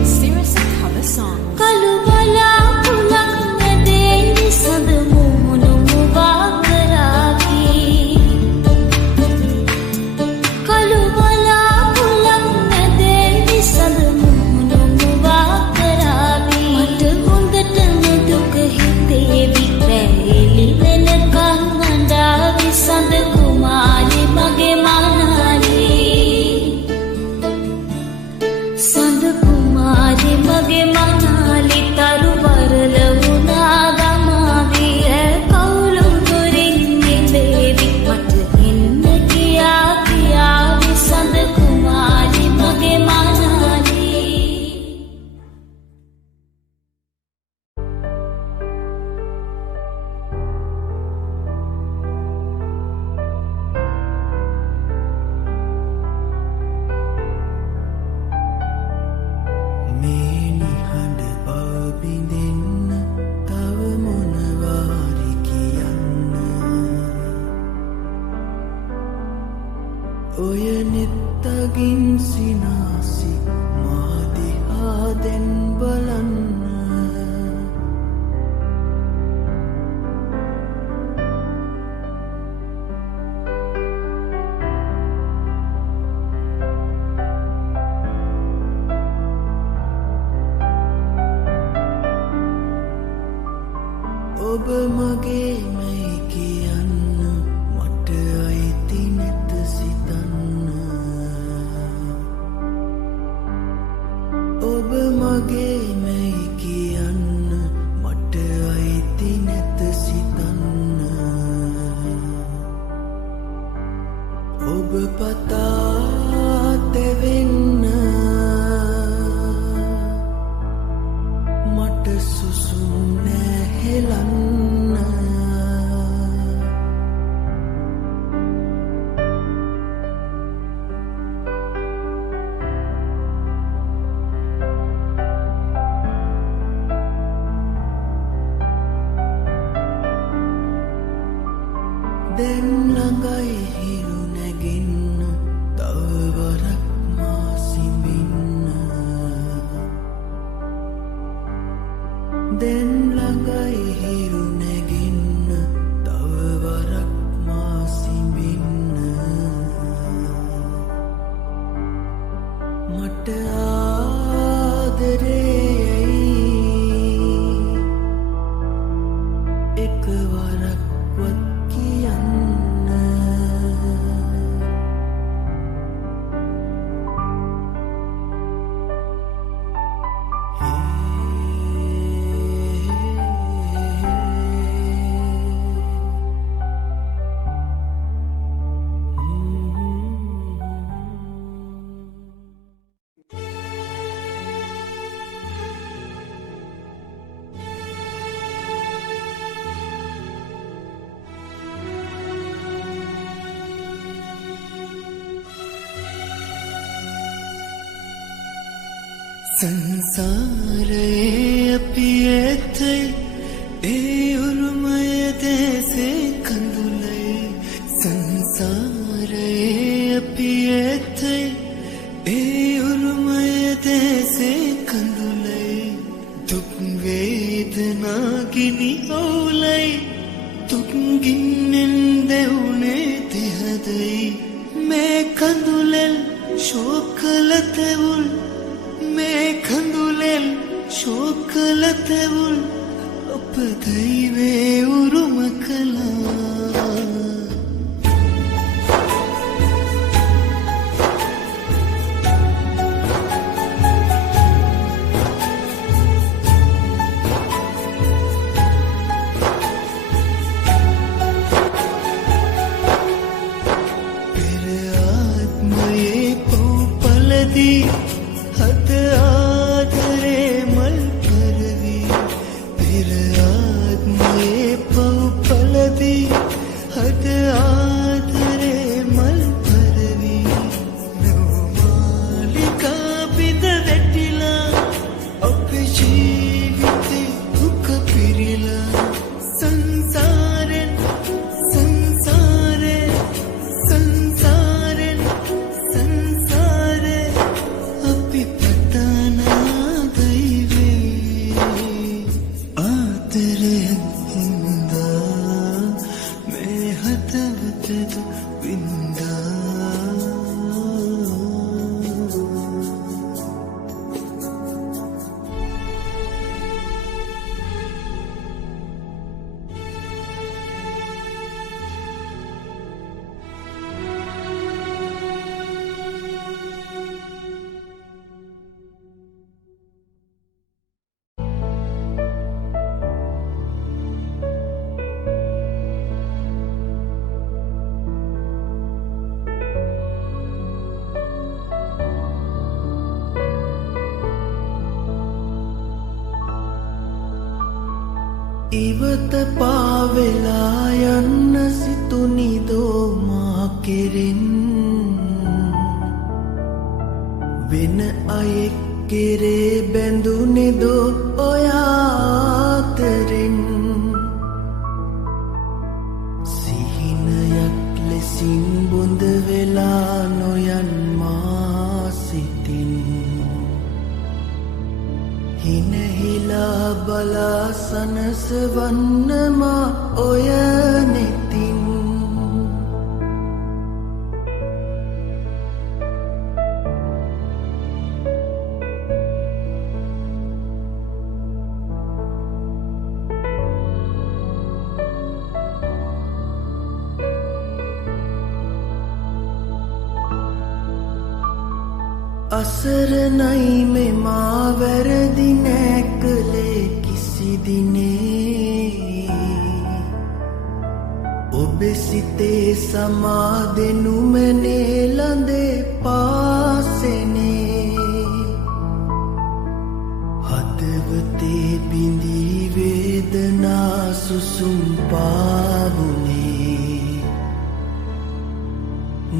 Series of cover songs. කළු බලා පුලක් නැදේ සඳ මුහුණු මුවා කරාවි කළු බලා පුලක් නැදේ සඳ මුහුණු මුවා කරාවි මට හොඳටම දුක හිතේවි වැහිලි වෙනකන් අඬාවි සඳ කුමාරි මගේ මනාලි සඳ කුමාරි මගේ මනාලි තරු වරල වුණා ගමාවිය කවුළු දොරින් නිබේවි මට එන්න කියා කියාවි සඳ කුමාරි මගේ මනාලි මේ නිහඬ බව බිඳෙන්න තව මොනවාරි කියන්න ඔය නෙත්තගින් සිනාසි මා දිහා දැන් බලන්න ඔබ මගේ මැයි කියන්න මට අයිති නැත සිතන්න ඔබ මගේ මැයි කියන්න මට අයිති නැත සිතන්න ඔබ පතා තෙවෙන්න මට සුසුම් නැහෙලන්න දැන් ළඟයි හිරු නැගෙන්න තව වරක් මා සිඹින්න දැන් ළඟයි හිරු නැගෙන්න තව වරක් මා සිඹින්න මට ආදරේයි එකවරක්වත් කියන්න සංසාරයේ අපි ඇතයි ඒ උරුමය දේසේ කඳුලයි සංසාරයේ අපි ඇතයි ඒ උරුමය දේසේ කඳුලයි දුක් වේදනා ගිනි ඕලයි දුක් ගින්නෙන් දෙවුනේ තිහදයි මේ කඳුලෙල් ශෝකලතෙවුල් මේ කඳුලෙල් ශෝකලතෙවුල් අප දෛවේ උරුම කළා ඉවත පාවෙලා යන්න සිතුනිදෝ මා කෙරෙන් වෙන අයෙක් කෙරේ බැඳුනෙදෝ ඔයාතරෙන් සිහිනයක් ලෙසින් බොඳ වෙලා නොයන් මා සිතින් හිනහිලා බලා සනසවන්නමා ඔය නෙතින් අසරණයි මෙමා වැරදි නෑ කළේ කිසි දිනේ ඔබේ සිතේ සමාදෙනුමනේ ළඳේ පාසෙනේ හදවතේ බිඳී වේදනා සුසුම් පාවුනේ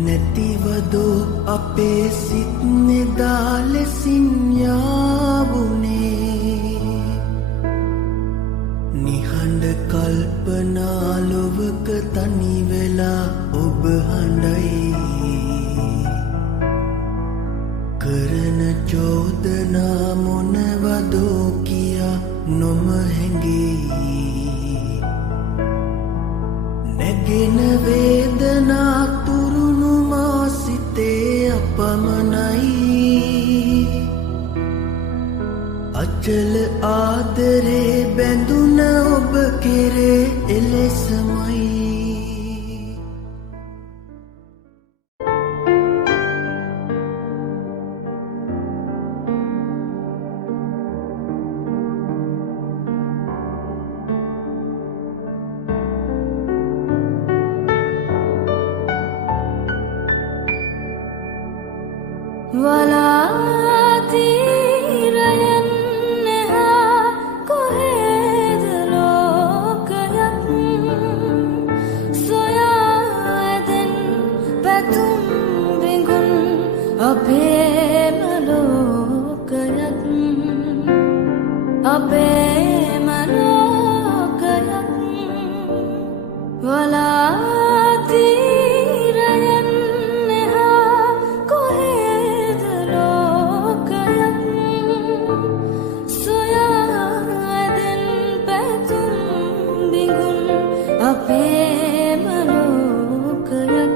නැතිවදෝ අපේ සිත් නෙදා ලෙසින් යාවුනේ නිහඬ කල්පනා ලොවක තනි වෙලා ඔබ හඬයි කරන චෝදනා මොනවදෝ කියා නොම හැඟී නැගෙන වේදනා තුරුණු මා සිතේ අපමණයි අචල ආදරේ බැඳුන ඔබ කෙරේ එලෙසමයි වලාතිරයන් නෙහා කොහෙද ලෝකයක් සොයා ඇදෙන් පැතුම් බිඟුන් අපේම ලෝකයක් අපේම ලෝකයක් වලාතිරයන් නෙහා කොහෙද ලෝකයක් සොයා ඇදෙන් පැතුම් බිඟුන් අපේම ලෝකයක්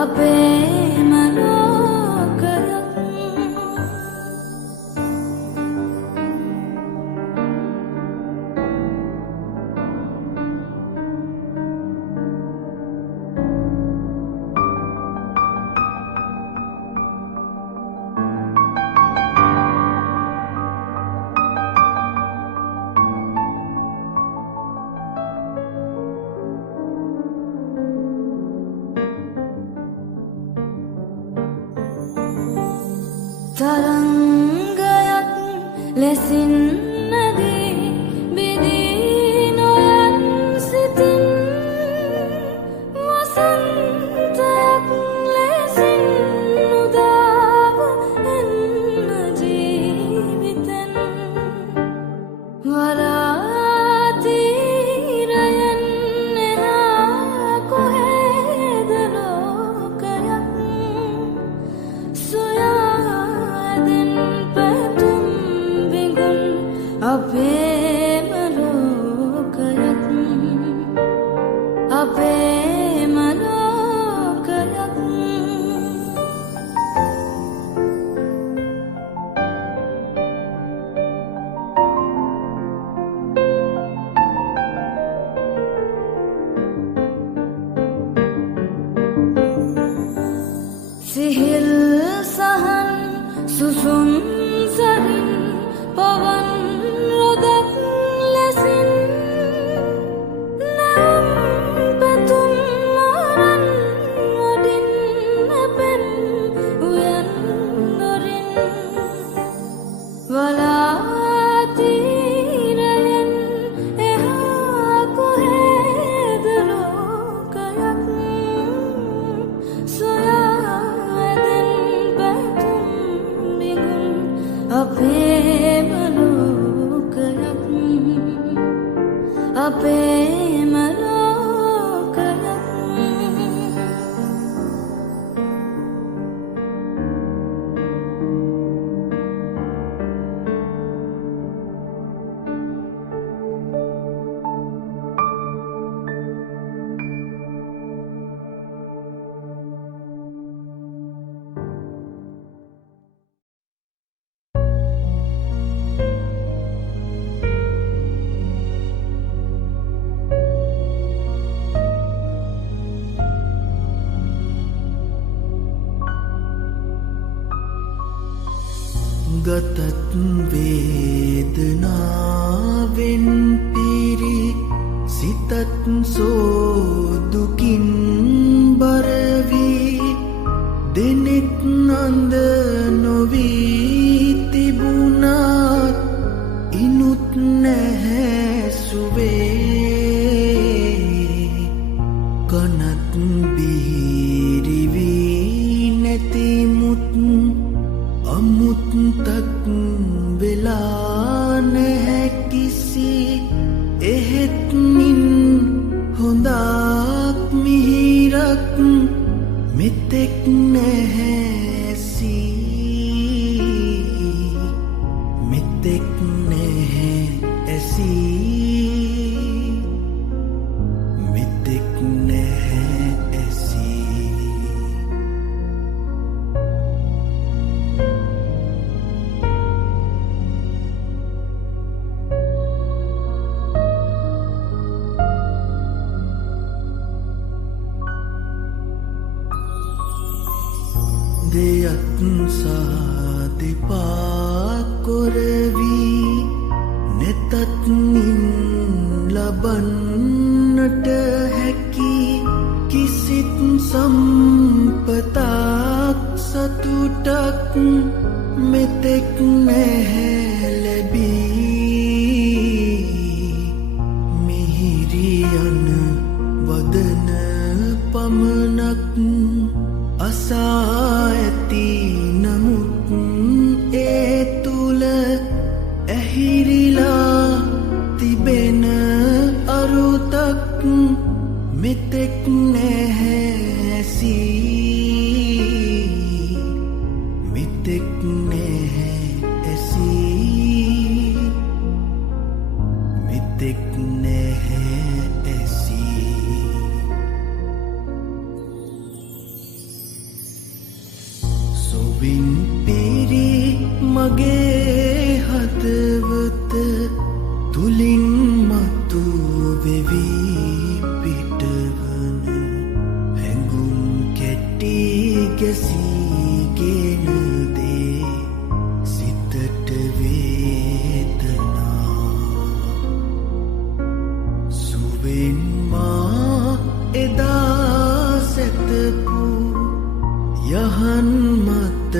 අපේම ලෝකයක් තරංගයක් ලෙසින් නැදී බිදී නොයන් සිතින් වසන්තයක් ලෙසින් උදාව එන්න ජීවිතෙන් වලාතිරයන් නෙහා කොහෙද ලෝකයක් සොයා ඇදෙන් පැතුම් බිඟුන් අපේම ලෝකයක් අපේම ලෝකයක් සිහිල් සහන් සුසුම් සරින් පවන් රොදක් ලෙසින් නම් පැතුම් අරන් වඩින් නැපෙන් උයන් දොරින් වලාතිරයන් අපේම ලෝකයක් අපේම ලෝකයක් ගතත් වේදනාවෙන් පිරි සිතත් සෝදුකින් බරවී දෙනෙත් අඳ නොවී තිබුණත් ඉනුත් නැහැසුවේ කනත් බිහිරිවී නැතිමුත් අමුත්තක් වෙලා නැහැ කිසි එහෙත්මින් හොඳක් මිහිරක් මෙතෙක් නැහැසී මෙතෙක් නැහැ ඇසී මෙතෙක් නැහැ ඇසී දෙයත් සාතිපා කොරවී නෙතත් ලබන්නට හැකි කිසිත් සම්පතක් සතුටක් මෙතෙක් නැහැ ලැබී මිහිරියන වදන පමණක් අසා ඇති නමුත් ඒ තුල ඇහිරිලා තිබෙන අරුතක් මෙතෙක් නැහැසී මෙතෙක් නැහැසී මෙතෙක් නැහැසී සොවින් පිරි මගේ හදවත තුලින් මතු වෙවි පිටවන හැඟුම් කැටි ගැසීගෙන දේ සිතට වේදනා සුවෙන් මා එදා සැතපු යහන් මත